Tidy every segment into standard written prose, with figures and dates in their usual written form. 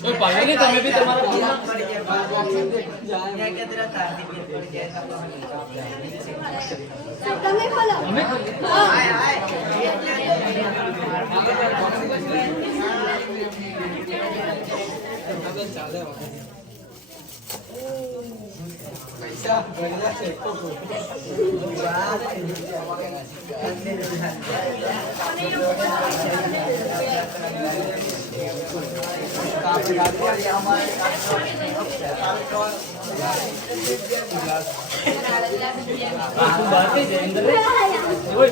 કોઈ પાડે નહીં તમે બી તમારા તમે ખોલો. અમે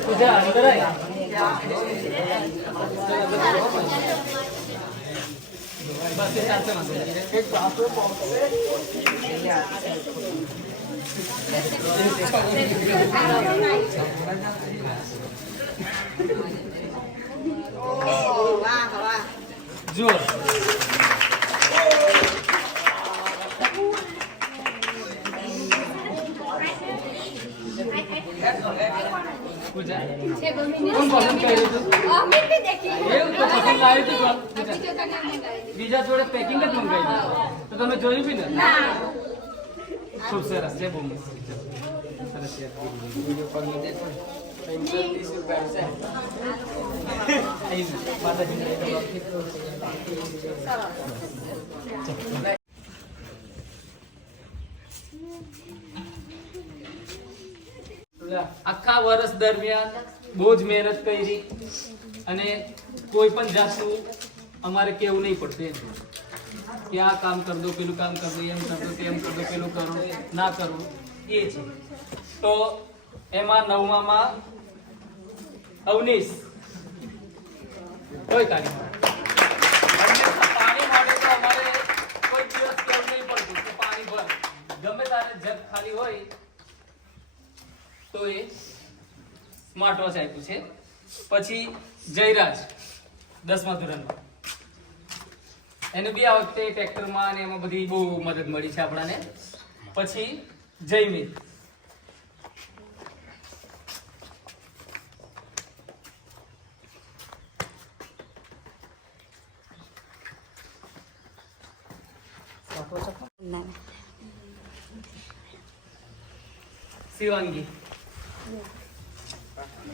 પૂજા અંદર જુઓ પૂજા કોણ પસંદ કર્યું હતું? એવું તો પસંદ આવ્યું હતું બીજા જોડે પેકિંગ જ મંગાવી તો તમે જોયું બી ને ખૂબ સરસ છે બહુ મસ્ત સરસ છે વિડીયો કોલમાં દેખો આખા વર્ષ દરમિયાન બહુ જ મહેનત કરી અને કોઈ પણ જાતનું અમારે કેવું નહીં પડતું કે આ કામ કરી દો પેલું કામ કરી દો એમ કરી દો તેમ કરી દો પેલું કરો ના કરવું એ છે તો એમાં નવમામાં અવનીશ કોઈ કાર્ય પાણી માટે તો અમારે કોઈ દિવસ કેવું નહીં પડતું કે પાણી ભર ગમે તારે જગ ખાલી હોય તો એ સ્માર્ટ વોચ આપ્યું છે પછી જયરાજ 10મા ધોરણમાં એને બી આ વખતે ટ્રેક્ટરમાં અને એમાં બધી બહુ મદદ મળી છે આપણાને પછી જયમીત શિવાંગી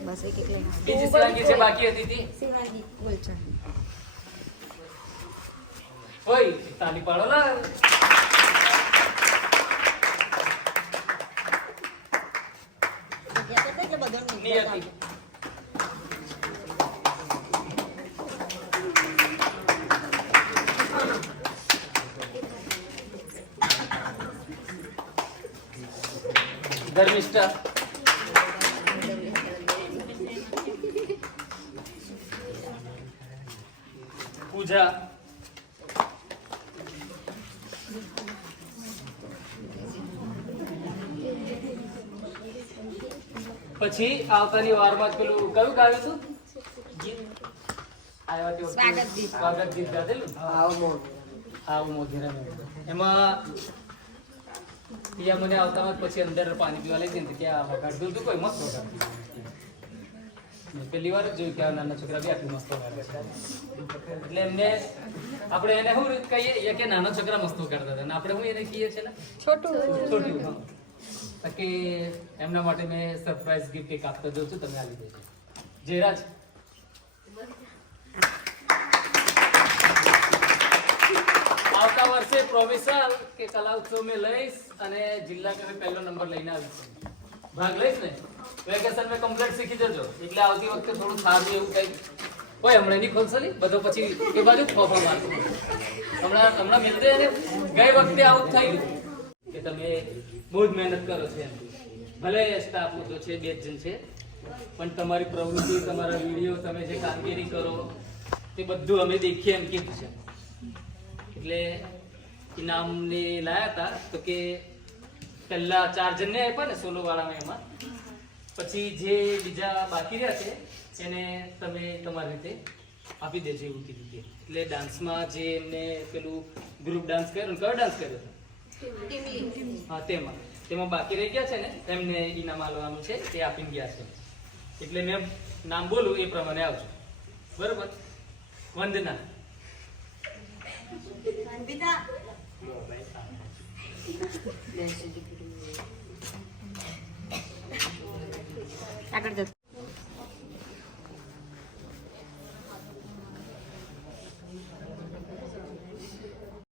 બસ એક એક લેના. બીજી શિવાંગી છે બાકી હતી તી શિવાજી બોલચા. ઓય તાલી પાડો લા નિયતિ ધર્મિષ્ઠા પૂજા પછી આવતાની વારમાં જ પેલું કયું ગાયું હતું સ્વાગત ગીત ગાધેલું આવ મોઢેરા એમાં પિયા મને આવતામાં પછી અંદર પાણી પીવા લઈ જઈને ત્યાં વગાડતું હતું કોઈ મસ્ત વગાડતું પહેલી વાર જ જોયું કે આ નાના છોકરા બી આટલું મસ્ત વગાડે એટલે એમને આપણે એને શું રીત કહીએ કે નાના છોકરા મસ્ત વગાડતા હતા અને આપણે શું એને કહીએ છીએ ને છોટું હા કે એમના માટે મેં સરપ્રાઈઝ ગિફ્ટ એક આપતો દઉં છું તમે આવી દેજો જયરાજ આવતા વર્ષે પ્રોફેસર કે કલા ઉત્સવ મેં લઈશ અને જિલ્લા કે પહેલો નંબર લઈને આવીશ ભાગ લઈશ ને વેકેશન મેં કમ્પ્લીટ શીખી જજો એટલે આવતી વખતે થોડું સારું એવું કંઈક હોય હમણાં નહીં ખોલશલી બધો પછી એ બાજુ ફોફા મારશે હમણાં મિલતે અને ગઈ વખતે આવું થયું કે તમે બહુ જ મહેનત કરો છો એમ ભલે સ્ટાફ તો છે 2 જણ છે પણ તમારી પ્રવૃત્તિ તમારા વિડીયો તમે જે કામગીરી કરો તે બધું અમે દેખીએ એમ કીધું છે એટલે ઇનામને લાયા હતા તો કે પહેલા 4 જણને આપ્યા ને સોલો વાળામાં એમાં પછી જે બીજા બાકી રહ્યા છે એને તમે તમારી રીતે આપી દેજો એવું કીધું કે એટલે ડાન્સમાં જે એમને પેલું ગ્રુપ ડાન્સ કર્યો ને કયો ડાન્સ કર્યો હતો હા તેમાં બાકી રહી ગયા છે ને એમને ઇનામ આલવાનું છે તે આપીને ગયા છે એટલે મેં નામ બોલું એ પ્રમાણે આવજો બરોબર વંદના આગળ જતો